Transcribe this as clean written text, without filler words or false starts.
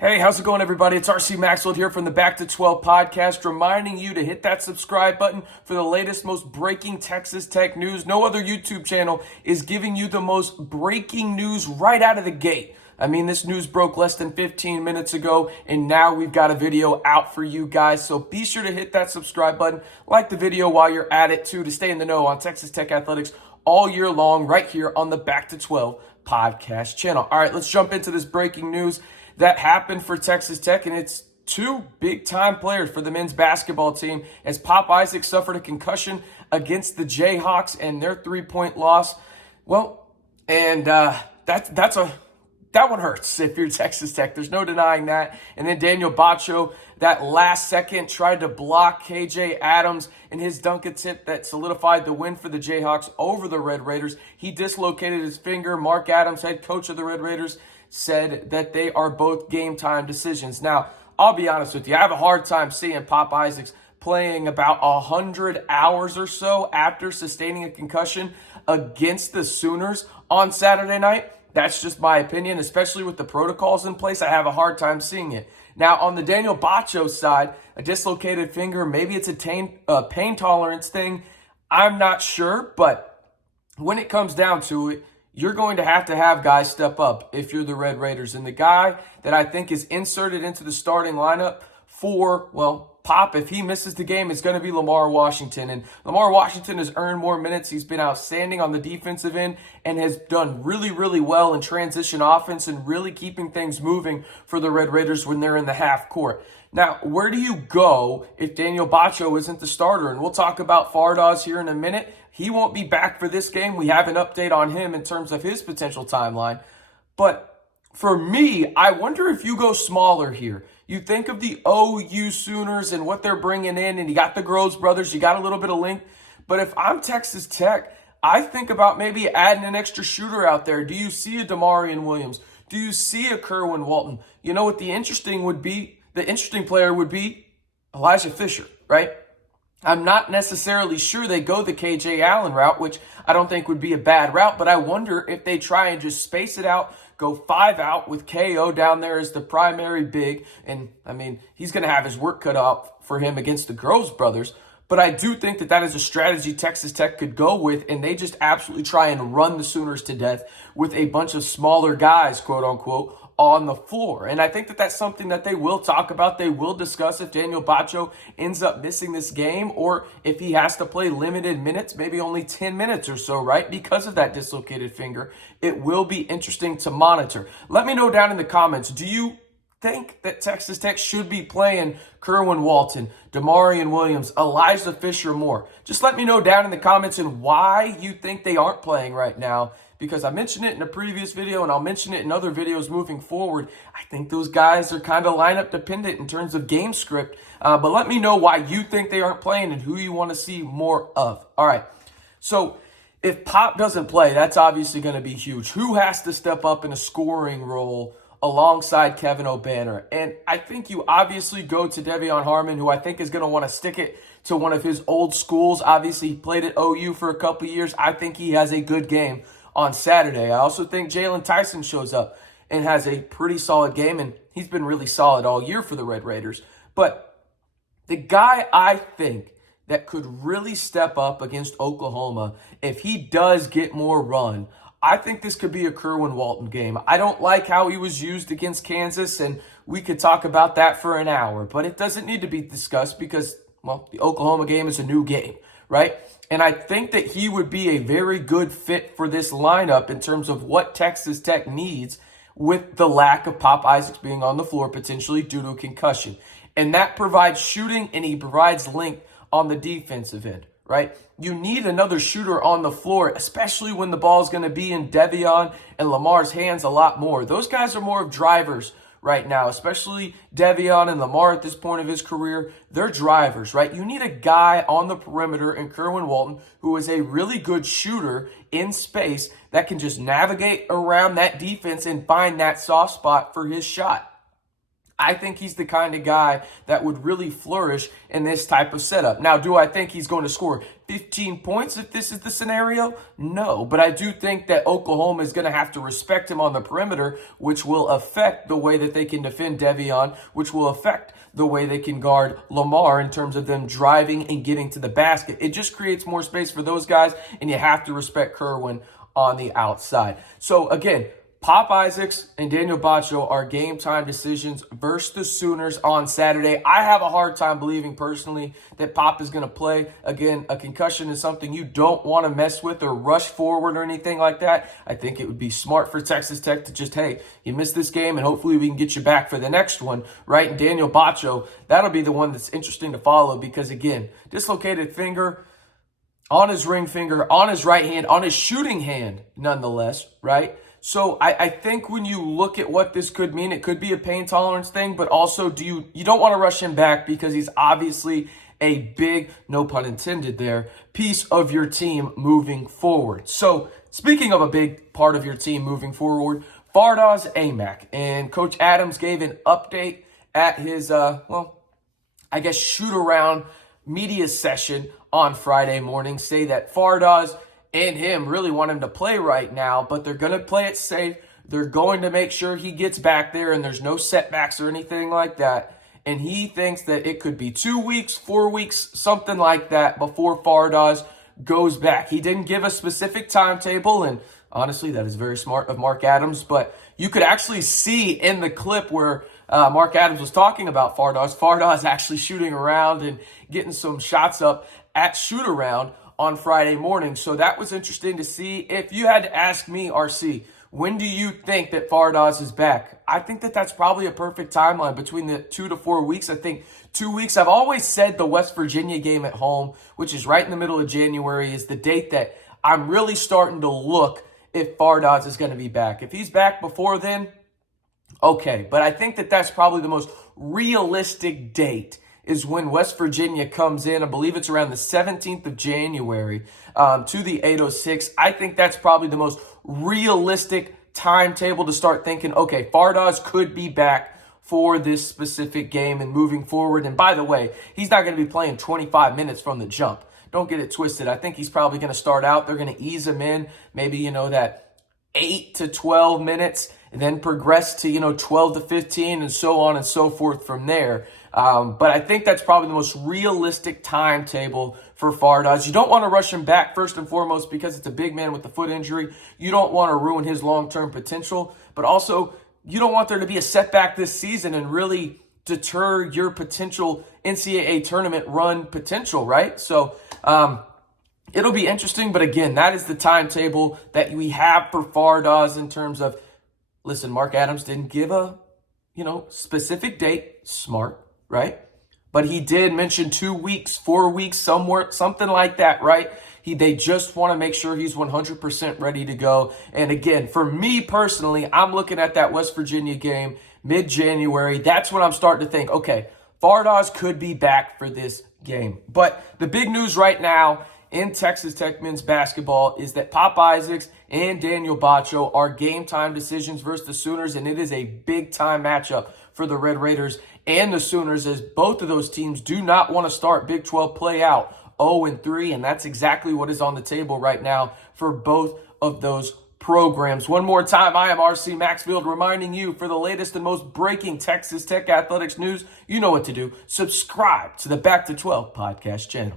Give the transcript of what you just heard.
Hey, how's it going, everybody? It's RC Maxwell here from the Back to 12 podcast, reminding you to hit that subscribe button for the latest, most breaking Texas Tech news. No other YouTube channel is giving you the most breaking news right out of the gate. I mean, this news broke less than 15 minutes ago, and now we've got a video out for you guys. So be sure to hit that subscribe button, like the video while you're at it, too, to stay in the know on Texas Tech athletics all year long right here on the Back to 12 podcast channel. All right, let's jump into this breaking news that happened for Texas Tech, and it's two big-time players for the men's basketball team as Pop Isaacs suffered a concussion against the Jayhawks and their three-point loss. Well, and that one hurts if you're Texas Tech. There's no denying that. And then Daniel Batcho, that last second, tried to block KJ Adams in his dunk attempt that solidified the win for the Jayhawks over the Red Raiders. He dislocated his finger. Mark Adams, head coach of the Red Raiders, said that they are both game-time decisions. Now, I'll be honest with you. I have a hard time seeing Pop Isaacs playing about 100 hours or so after sustaining a concussion against the Sooners on Saturday night. That's just my opinion, especially with the protocols in place. I have a hard time seeing it. Now, on the Daniel Batcho side, a dislocated finger, maybe it's a pain tolerance thing. I'm not sure, but when it comes down to it, you're going to have guys step up if you're the Red Raiders. And the guy that I think is inserted into the starting lineup for, well, Pop, if he misses the game, is going to be Lamar Washington. And Lamar Washington has earned more minutes. He's been outstanding on the defensive end and has done really, really well in transition offense and really keeping things moving for the Red Raiders when they're in the half court. Now, where do you go if Daniel Batcho isn't the starter? And we'll talk about Fardaws here in a minute. He won't be back for this game. We have an update on him in terms of his potential timeline. But for me, I wonder if you go smaller here. You think of the OU Sooners and what they're bringing in, and you got the Groves brothers, you got a little bit of length. But if I'm Texas Tech, I think about maybe adding an extra shooter out there. Do you see a Damarian Williams? Do you see a Kerwin Walton? You know what the interesting player would be? Elijah Fisher, right? I'm not necessarily sure they go the KJ Allen route, which I don't think would be a bad route, but I wonder if they try and just space it out, go 5 out with KO down there as the primary big. And, I mean, he's going to have his work cut out for him against the Groves brothers. But I do think that is a strategy Texas Tech could go with, and they just absolutely try and run the Sooners to death with a bunch of smaller guys, quote-unquote, on the floor. And I think that that's something that they will talk about. They will discuss if Daniel Batcho ends up missing this game or if he has to play limited minutes, maybe only 10 minutes or so, right? Because of that dislocated finger. It will be interesting to monitor. Let me know down in the comments, do you think that Texas Tech should be playing Kerwin Walton, Damarian Williams, Elijah Fisher more? Just let me know down in the comments and why you think they aren't playing right now, because I mentioned it in a previous video and I'll mention it in other videos moving forward. I think those guys are kind of lineup dependent in terms of game script, but let me know why you think they aren't playing and who you want to see more of. All right, so if Pop doesn't play, that's obviously going to be huge. Who has to step up in a scoring role alongside Kevin O'Banner? And I think you obviously go to De'Vion Harmon, who I think is going to want to stick it to one of his old schools. Obviously, he played at OU for a couple years. I think he has a good game on Saturday. I also think Jalen Tyson shows up and has a pretty solid game, and he's been really solid all year for the Red Raiders. But the guy I think that could really step up against Oklahoma, if he does get more run, I think this could be a Kerwin Walton game. I don't like how he was used against Kansas, and we could talk about that for an hour, but it doesn't need to be discussed because, well, the Oklahoma game is a new game, right? And I think that he would be a very good fit for this lineup in terms of what Texas Tech needs with the lack of Pop Isaacs being on the floor potentially due to a concussion. And that provides shooting and he provides length on the defensive end, right? You need another shooter on the floor, especially when the ball is going to be in De'Vion and Lamar's hands a lot more. Those guys are more of drivers right now, especially De'Vion and Lamar at this point of his career. They're drivers, right? You need a guy on the perimeter in Kerwin Walton who is a really good shooter in space that can just navigate around that defense and find that soft spot for his shot. I think he's the kind of guy that would really flourish in this type of setup. Now, do I think he's going to score 15 points if this is the scenario? No, but I do think that Oklahoma is going to have to respect him on the perimeter, which will affect the way that they can defend Devion, which will affect the way they can guard Lamar in terms of them driving and getting to the basket. It just creates more space for those guys, and you have to respect Kerwin on the outside. So again, Pop Isaacs and Daniel Batcho are game time decisions versus the Sooners on Saturday. I have a hard time believing personally that Pop is going to play. Again, a concussion is something you don't want to mess with or rush forward or anything like that. I think it would be smart for Texas Tech to just, hey, you missed this game and hopefully we can get you back for the next one, right? And Daniel Batcho, that'll be the one that's interesting to follow because, again, dislocated finger on his ring finger, on his right hand, on his shooting hand, nonetheless, right? So I think when you look at what this could mean, it could be a pain tolerance thing, but also you don't want to rush him back because he's obviously a big, no pun intended there, piece of your team moving forward. So speaking of a big part of your team moving forward, Fardaws Aimaq, and Coach Adams gave an update at his, shoot-around media session on Friday morning, say that Fardaws and him really want him to play right now, but they're going to play it safe. They're going to make sure he gets back there and there's no setbacks or anything like that. And he thinks that it could be 2 weeks, 4 weeks, something like that before Fardaws goes back. He didn't give a specific timetable, and honestly, that is very smart of Mark Adams, but you could actually see in the clip where Mark Adams was talking about Fardaws actually shooting around and getting some shots up at shoot-around on Friday morning. So that was interesting to see. If you had to ask me, RC, when do you think that Fardaws is back? I think that that's probably a perfect timeline between the 2 to 4 weeks. I think 2 weeks. I've always said the West Virginia game at home, which is right in the middle of January, is the date that I'm really starting to look if Fardaws is going to be back. If he's back before then, okay. But I think that that's probably the most realistic date is when West Virginia comes in. I believe it's around the 17th of January to the 806. I think that's probably the most realistic timetable to start thinking, okay, Fardaws could be back for this specific game and moving forward. And by the way, he's not going to be playing 25 minutes from the jump. Don't get it twisted. I think he's probably going to start out. They're going to ease him in, maybe, that 8 to 12 minutes, and then progress to, 12 to 15 and so on and so forth from there. But I think that's probably the most realistic timetable for Fardaws. You don't want to rush him back first and foremost because it's a big man with the foot injury. You don't want to ruin his long-term potential, but also you don't want there to be a setback this season and really deter your potential NCAA tournament run potential, right? So it'll be interesting, but again, that is the timetable that we have for Fardaws in terms of, listen, Mark Adams didn't give a, specific date. Smart, right? But he did mention 2 weeks, 4 weeks, somewhere, something like that, right? They just want to make sure he's 100% ready to go. And again, for me personally, I'm looking at that West Virginia game mid-January. That's when I'm starting to think, okay, Fardaws could be back for this game. But the big news right now in Texas Tech men's basketball is that Pop Isaacs and Daniel Batcho are game time decisions versus the Sooners, and it is a big time matchup for the Red Raiders and the Sooners, as both of those teams do not want to start Big 12 play out 0-3, and that's exactly what is on the table right now for both of those programs. One more time, I am RC Maxfield reminding you, for the latest and most breaking Texas Tech athletics news, you know what to do. Subscribe to the Back to 12 podcast channel.